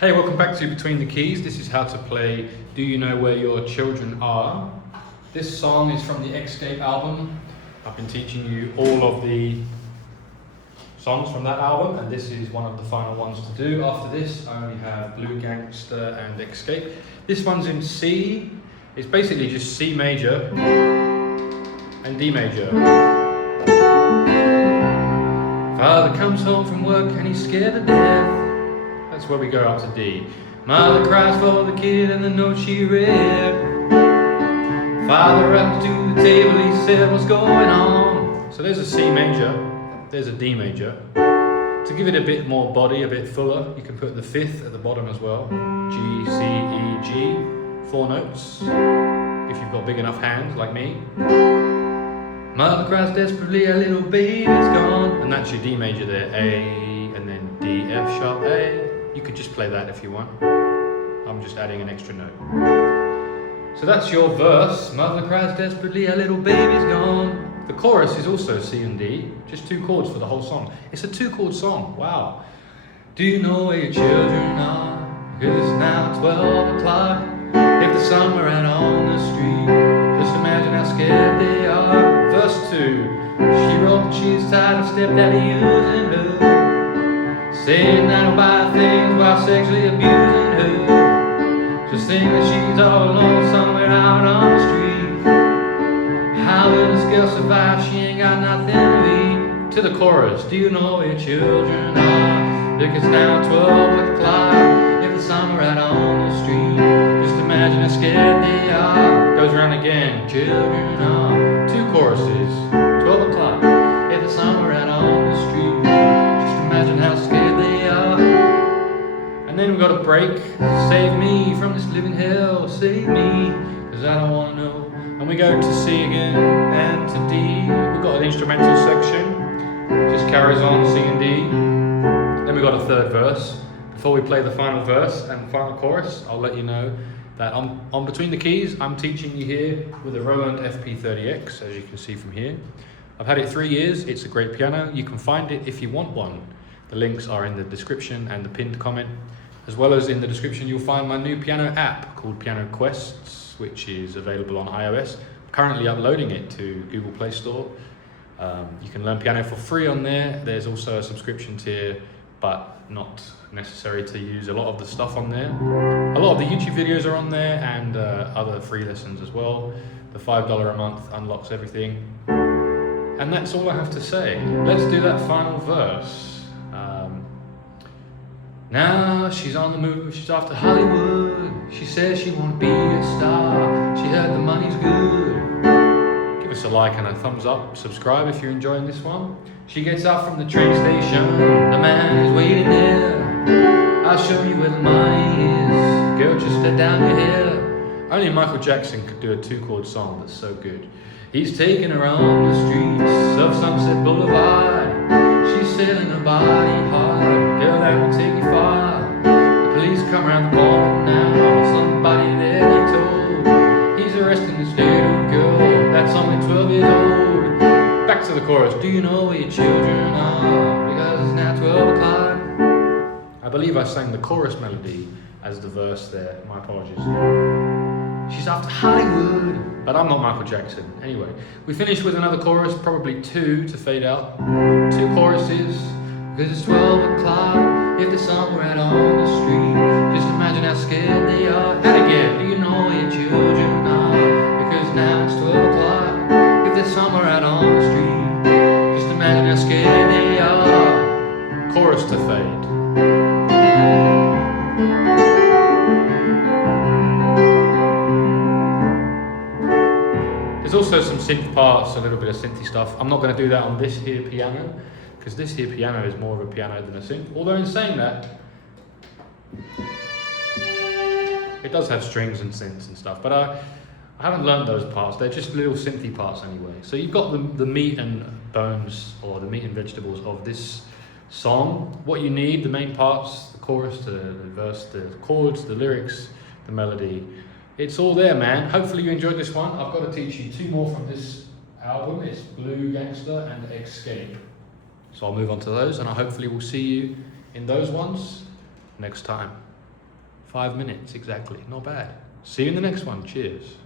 Hey, welcome back to Between the Keys. This is how to play Do You Know Where Your Children Are? This song is from the Escape album. I've been teaching you all of the songs from that album, and this is one of the final ones to do. After this, I only have Blue Gangster and Escape. This one's in C. It's basically just C major and D major. Father comes home from work and he's scared to death. That's where we go up to D. Mother cries for the kid and the note she read. Father up to the table, he said, "What's going on?" So there's a C major, there's a D major. To give it a bit more body, a bit fuller, you can put the fifth at the bottom as well. G, C, E, G, 4 notes, if you've got big enough hands like me. Mother cries desperately, a little baby's gone. And that's your D major there, A, and then D, F sharp, A. You could just play that if you want. I'm just adding an extra note. So that's your verse. Mother cries desperately, a little baby's gone. The chorus is also C and D, just 2 chords for the whole song. It's a 2-chord song, wow. Do you know where your children are? Because it's now 12 o'clock. If the sun were out on the street, just imagine how scared they are. Verse 2, she wrote that she's tired of stepdaddy using her, saying that he'll buy things while sexually abusing her. Just think that she's all alone somewhere out on the street. How will this girl survive? She ain't got nothing to eat. To the chorus, do you know where your children are? Look, it's now 12 o'clock. If the sun were out on the street, just imagine how scared they are. Goes around again, children are. 2 choruses, 12 o'clock. If the sun were out on the street, just imagine how scared they are. And then we've got a break. Save me from this living hell, save me, cause I don't wanna know. And we go to C again and to D. We've got an instrumental section, just carries on C and D. Then we've got a 3rd verse. Before we play the final verse and final chorus, I'll let you know that on Between the Keys, I'm teaching you here with a Roland FP30X, as you can see from here. I've had it 3 years. It's a great piano. You can find it if you want one. The links are in the description and the pinned comment. As well as in the description, you'll find my new piano app called Piano Quests, which is available on iOS. I'm currently uploading it to Google Play Store. You can learn piano for free on there. There's also a subscription tier, but not necessary to use a lot of the stuff on there. A lot of the YouTube videos are on there, and other free lessons as well. The $5 a month unlocks everything. And that's all I have to say. Let's do that final verse. Now she's on the move, she's off to Hollywood. She says she won't be a star, she heard the money's good. Give us a like and a thumbs up, subscribe if you're enjoying this one. She gets out from the train station, the man is waiting there. I'll show you where the money is, girl, just let down your hair. Only Michael Jackson could do a 2-chord song that's so good. He's taking her on the streets of Sunset Boulevard. She's selling her body hard, girl, that will take you far. The police come around the corner now, somebody there they told. He's arresting this little girl that's only 12 years old. Back to the chorus, do you know where your children are? Because it's now 12 o'clock. I believe I sang the chorus melody as the verse there, my apologies. She's after Hollywood, but I'm not Michael Jackson. Anyway, we finish with another chorus, probably 2 to fade out. 2 choruses, because it's 12 o'clock. If the sun were out on the street, just imagine how scared they are. And again, do you know where your children are? Because now it's 12 o'clock. If the sun were out on the street, just imagine how scared they are. Chorus to fade. There's also some synth parts, a little bit of synthy stuff. I'm not going to do that on this here piano, because this here piano is more of a piano than a synth. Although in saying that, it does have strings and synths and stuff, but I haven't learned those parts. They're just little synthy parts anyway. So you've got the meat and bones, or the meat and vegetables of this song. What you need, the main parts, the chorus, the verse, the chords, the lyrics, the melody. It's all there, man. Hopefully you enjoyed this one. I've got to teach you 2 more from this album. It's Blue Gangster and Escape. So I'll move on to those, and I hopefully will see you in those ones next time. 5 minutes exactly. Not bad. See you in the next one. Cheers.